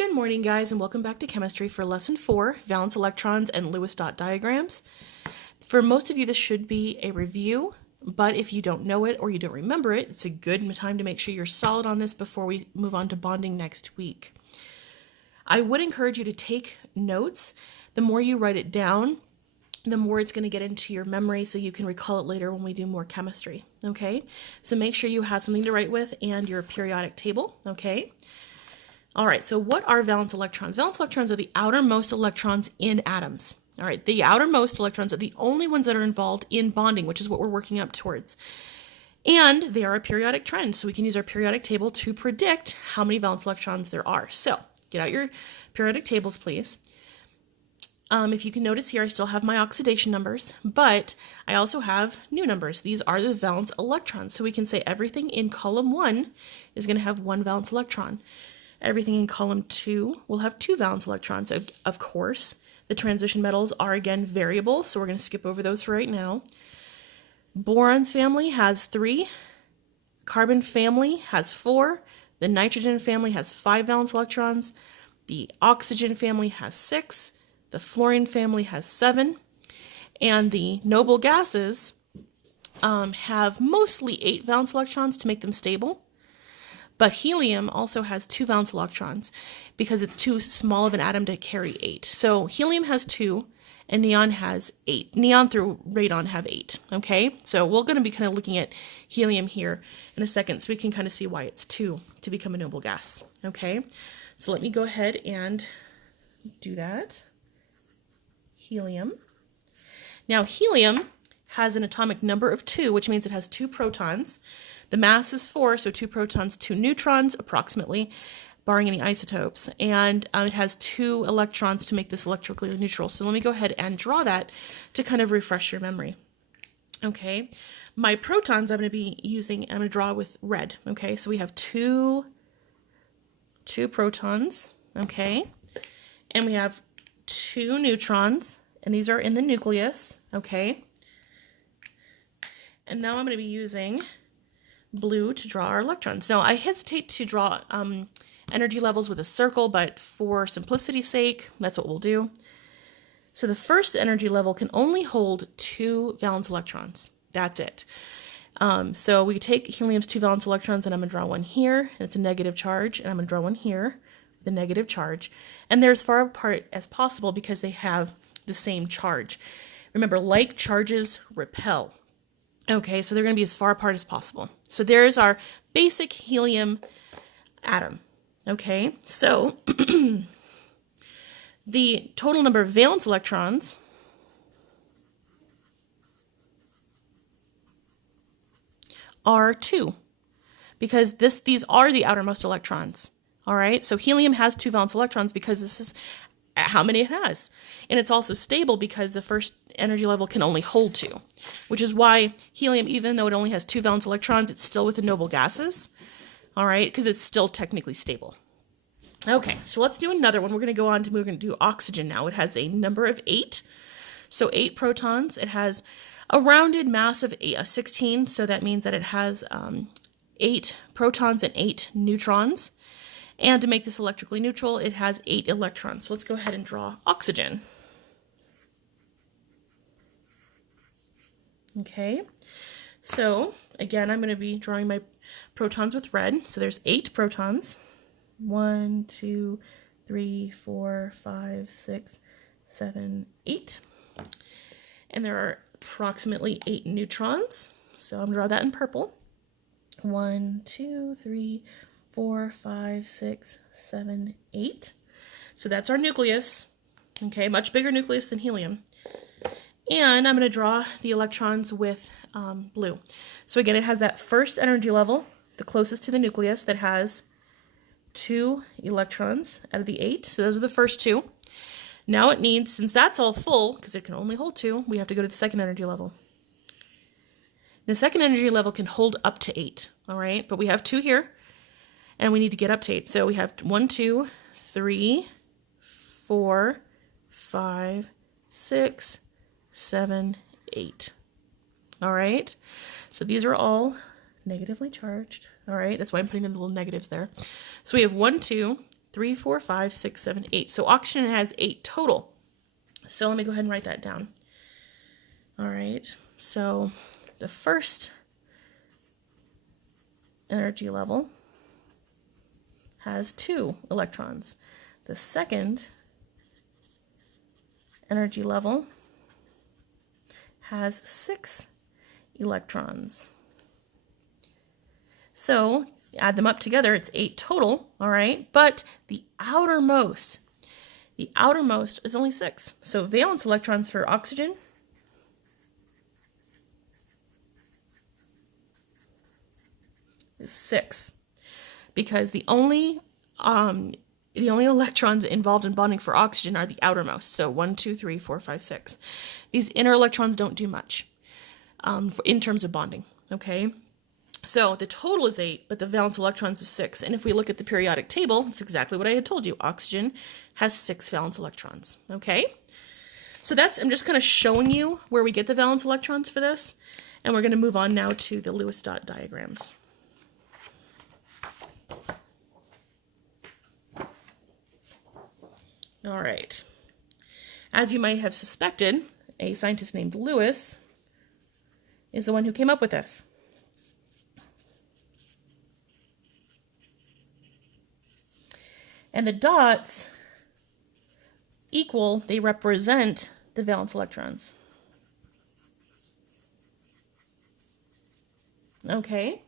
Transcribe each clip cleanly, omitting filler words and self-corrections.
Good morning, guys, and welcome back to chemistry for lesson 4, valence electrons and Lewis dot diagrams. For most of you, this should be a review, but if you don't know it or you don't remember it, it's a good time to make sure you're solid on this before we move on to bonding next week. I would encourage you to take notes. The more you write it down, the more it's going to get into your memory so you can recall it later when we do more chemistry, okay? So make sure you have something to write with and your periodic table, okay? All right, so what are valence electrons? Valence electrons are the outermost electrons in atoms. All right, the outermost electrons are the only ones that are involved in bonding, which is what we're working up towards. And they are a periodic trend, so we can use our periodic table to predict how many valence electrons there are. So get out your periodic tables, please. If you can notice here, I still have my oxidation numbers, but I also have new numbers. These are the valence electrons, so we can say everything in column 1 is going to have 1 valence electron. Everything in column 2 will have 2 valence electrons. Of course, the transition metals are again variable, so we're going to skip over those for right now. Boron's family has 3. Carbon family has 4. The nitrogen family has 5 valence electrons. The oxygen family has 6. The fluorine family has 7. And the noble gases have mostly 8 valence electrons to make them stable. But helium also has 2 valence electrons because it's too small of an atom to carry 8. So helium has 2 and neon has 8. Neon through radon have 8, okay? So we're going to be kind of looking at helium here in a second so we can kind of see why it's 2 to become a noble gas, okay? So let me go ahead and do that. Helium. Now helium has an atomic number of 2, which means it has 2 protons. The mass is 4, so 2 protons, 2 neutrons, approximately, barring any isotopes. And it has 2 electrons to make this electrically neutral. So let me go ahead and draw that to kind of refresh your memory. Okay, my protons I'm going to be using, I'm going to draw with red. Okay, so we have two protons, okay, and we have 2 neutrons, and these are in the nucleus, okay. And now I'm going to be using blue to draw our electrons. Now, I hesitate to draw energy levels with a circle, but for simplicity's sake, that's what we'll do. So the first energy level can only hold 2 valence electrons. That's it. So we take helium's 2 valence electrons, and I'm going to draw one here, and it's a negative charge, and I'm going to draw one here with a negative charge. And they're as far apart as possible because they have the same charge. Remember, like charges repel. Okay, so they're going to be as far apart as possible. So there's our basic helium atom. Okay, so the total number of valence electrons are 2 because these are the outermost electrons. All right, so helium has 2 valence electrons because this is how many it has. And it's also stable because the first energy level can only hold 2, which is why helium, even though it only has 2 valence electrons, it's still with the noble gases, all right, because it's still technically stable. Okay, so let's do another one. We're going to do oxygen now. It has a number of 8, so 8 protons. It has a rounded mass of 16, so that means that it has 8 protons and 8 neutrons. And to make this electrically neutral, it has 8 electrons. So let's go ahead and draw oxygen. Okay, so again, I'm going to be drawing my protons with red. So there's 8 protons. 1, 2, 3, 4, 5, 6, 7, 8. And there are approximately 8 neutrons. So I'm going to draw that in purple. 1, 2, 3, 4, 5, 6, 7, 8. So that's our nucleus. Okay, much bigger nucleus than helium. And I'm going to draw the electrons with blue. So again, it has that first energy level, the closest to the nucleus, that has 2 electrons out of the 8. So those are the first 2. Now it needs, since that's all full, because it can only hold 2, we have to go to the second energy level. The second energy level can hold up to 8, all right? But we have 2 here, and we need to get up to 8. So we have 1, 2, 3, 4, 5, 6, 7, 8. All right, so these are all negatively charged. All right, that's why I'm putting in the little negatives there. So we have 1, 2, 3, 4, 5, 6, 7, 8. So oxygen has 8 total. So let me go ahead and write that down. All right, so the first energy level has 2 electrons. The second energy level has 6 electrons. So add them up together, it's 8 total, all right? But the outermost is only 6. So valence electrons for oxygen is 6, because the only electrons involved in bonding for oxygen are the outermost. So 1, 2, 3, 4, 5, 6. These inner electrons don't do much in terms of bonding, okay? So the total is 8, but the valence electrons is 6. And if we look at the periodic table, it's exactly what I had told you. Oxygen has 6 valence electrons, okay? So I'm just kind of showing you where we get the valence electrons for this. And we're going to move on now to the Lewis dot diagrams. All right. As you might have suspected, a scientist named Lewis is the one who came up with this. And the dots they represent the valence electrons. Okay.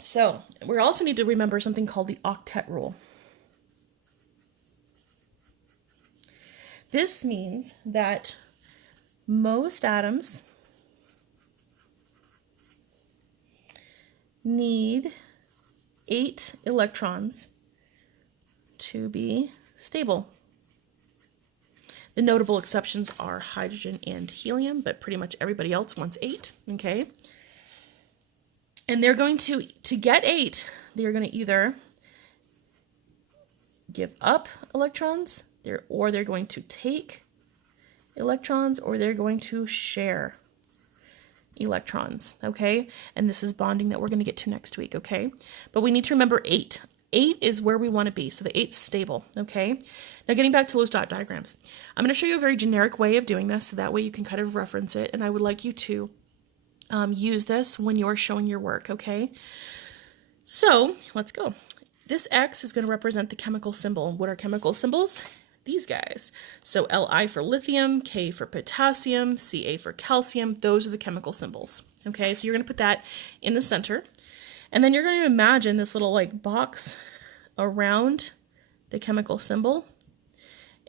So we also need to remember something called the octet rule. This means that most atoms need 8 electrons to be stable. The notable exceptions are hydrogen and helium, but pretty much everybody else wants 8, okay? And they're going to get 8, they're going to either give up electrons, or they're going to take electrons, or they're going to share electrons, okay? And this is bonding that we're going to get to next week, okay? But we need to remember 8. 8 is where we want to be, so the 8's stable, okay? Now getting back to Lewis dot diagrams, I'm going to show you a very generic way of doing this, so that way you can kind of reference it, and I would like you to use this when you're showing your work, okay? So let's go. This X is going to represent the chemical symbol. What are chemical symbols? These guys. So Li for lithium, K for potassium, Ca for calcium. Those are the chemical symbols. Okay, so you're going to put that in the center. And then you're going to imagine this little like box around the chemical symbol.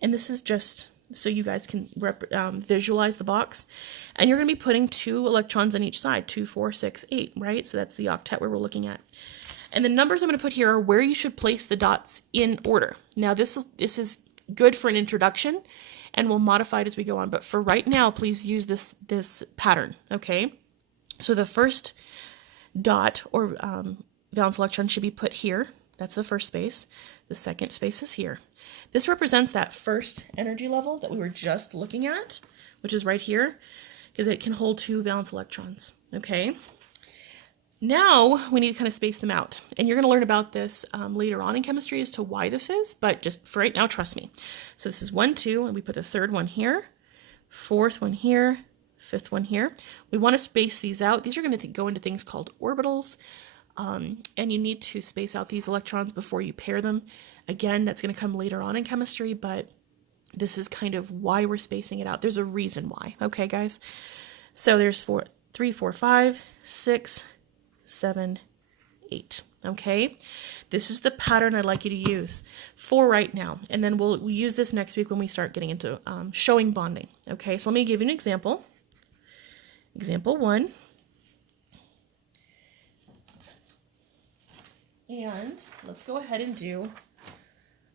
And this is just so you guys can visualize the box. And you're going to be putting 2 electrons on each side, 2, 4, 6, 8, right? So that's the octet where we're looking at. And the numbers I'm going to put here are where you should place the dots in order. Now this is good for an introduction, and we'll modify it as we go on. But for right now, please use this pattern, okay? So the first dot or valence electron should be put here. That's the first space. The second space is here. This represents that first energy level that we were just looking at, which is right here, because it can hold 2 valence electrons, okay? Now we need to kind of space them out, and you're going to learn about this later on in chemistry as to why this is, but just for right now, trust me. So this is 1, 2, and we put the third one here, fourth one here, fifth one here. We want to space these out. These are going to go into things called orbitals, and you need to space out these electrons before you pair them. Again, that's going to come later on in chemistry, but this is kind of why we're spacing it out. There's a reason why, okay, guys? So there's 3, 4, 5, 6, 7, 8, okay? This is the pattern I'd like you to use for right now, and then we'll use this next week when we start getting into showing bonding, okay? So let me give you an example. Example 1. And let's go ahead and do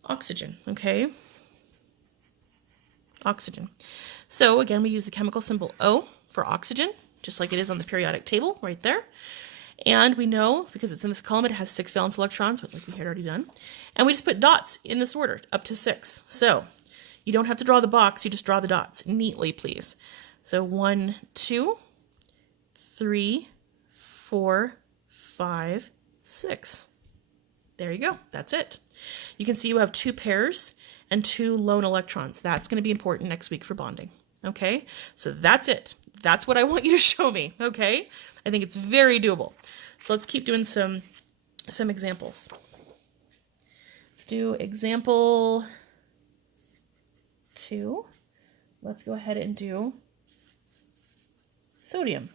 oxygen, okay? Oxygen. So again, we use the chemical symbol O for oxygen, just like it is on the periodic table right there. And we know, because it's in this column, it has 6 valence electrons, but like we had already done. And we just put dots in this order, up to 6. So you don't have to draw the box, you just draw the dots neatly, please. So 1, 2, 3, 4, 5, 6. There you go. That's it. You can see you have 2 pairs and 2 lone electrons. That's going to be important next week for bonding. Okay, so that's it. That's what I want you to show me. Okay, I think it's very doable. So let's keep doing some examples. Let's do example 2. Let's go ahead and do sodium.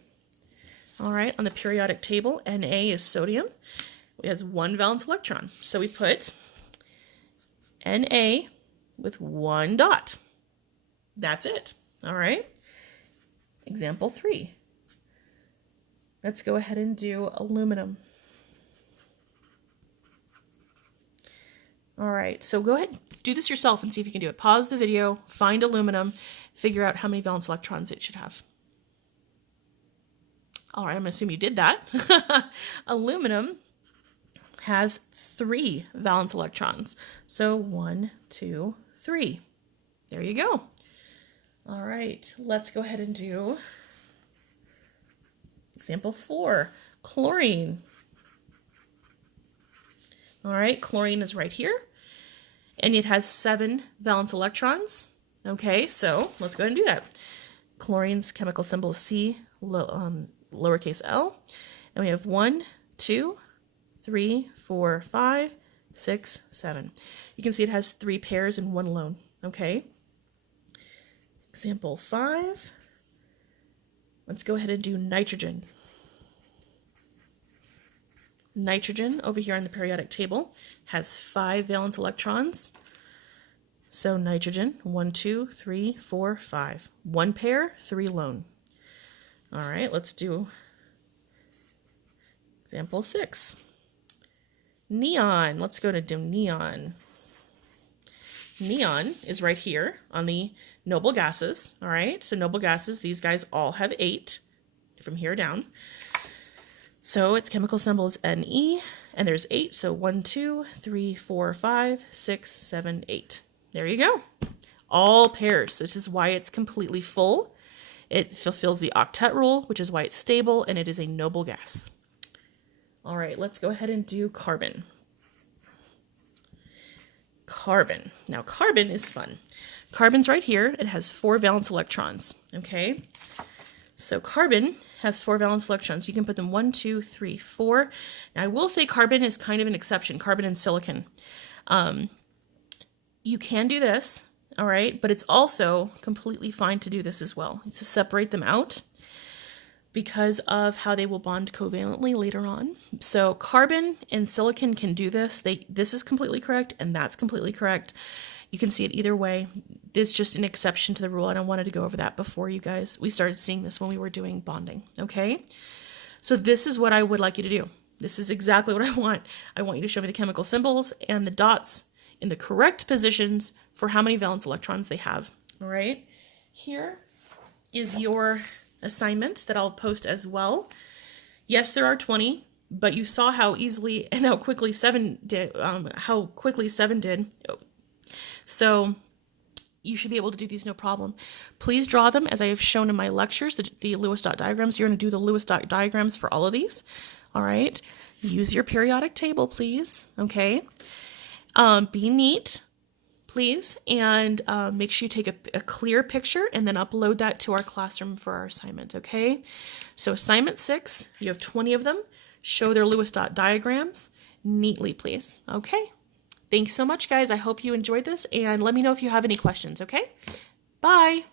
All right, on the periodic table, Na is sodium. It has 1 valence electron. So we put Na with 1 dot. That's it. All right. Example 3. Let's go ahead and do aluminum. All right, so go ahead, do this yourself and see if you can do it. Pause the video, find aluminum, figure out how many valence electrons it should have. All right, I'm going to assume you did that. Aluminum has 3 valence electrons. So 1, 2, 3. There you go. All right, let's go ahead and do example 4, chlorine. All right, chlorine is right here, and it has 7 valence electrons. Okay, so let's go ahead and do that. Chlorine's chemical symbol is C, lowercase l, and we have 1, 2, 3, 4, 5, 6, 7. You can see it has 3 pairs and 1 lone. Okay. Example 5. Let's go ahead and do nitrogen. Nitrogen over here on the periodic table has 5 valence electrons. So nitrogen, 1, 2, 3, 4, 5. 1 pair, 3 lone. All right, let's do example 6. Neon. Let's go to do neon. Neon is right here on the noble gases. All right, so noble gases, these guys all have 8 from here down. So its chemical symbol is Ne, and there's 8. So 1, 2, 3, 4, 5, 6, 7, 8. There you go. All pairs. This is why it's completely full. It fulfills the octet rule, which is why it's stable, and it is a noble gas. All right, let's go ahead and do carbon. Carbon. Now, carbon is fun. Carbon's right here. It has 4 valence electrons. Okay, so carbon has 4 valence electrons. You can put them 1, 2, 3, 4. Now, I will say carbon is kind of an exception. Carbon and silicon. You can do this, all right, but it's also completely fine to do this as well. It's to separate them out because of how they will bond covalently later on. So carbon and silicon can do this. This is completely correct, and that's completely correct. You can see it either way. It's just an exception to the rule, and I wanted to go over that before we started seeing this when we were doing bonding, okay? So this is what I would like you to do. This is exactly what I want. I want you to show me the chemical symbols and the dots in the correct positions for how many valence electrons they have, all right? Here is your assignment that I'll post as well. Yes, there are 20, but you saw how easily and how quickly 7 did. So you should be able to do these no problem. Please draw them as I have shown in my lectures, the Lewis dot diagrams. You're going to do the Lewis dot diagrams for all of these. All right. Use your periodic table, please. Okay. Be neat, please, and make sure you take a clear picture and then upload that to our classroom for our assignment. Okay. So assignment 6, you have 20 of them. Show their Lewis dot diagrams neatly, please. Okay. Thanks so much, guys. I hope you enjoyed this, and let me know if you have any questions, okay? Bye.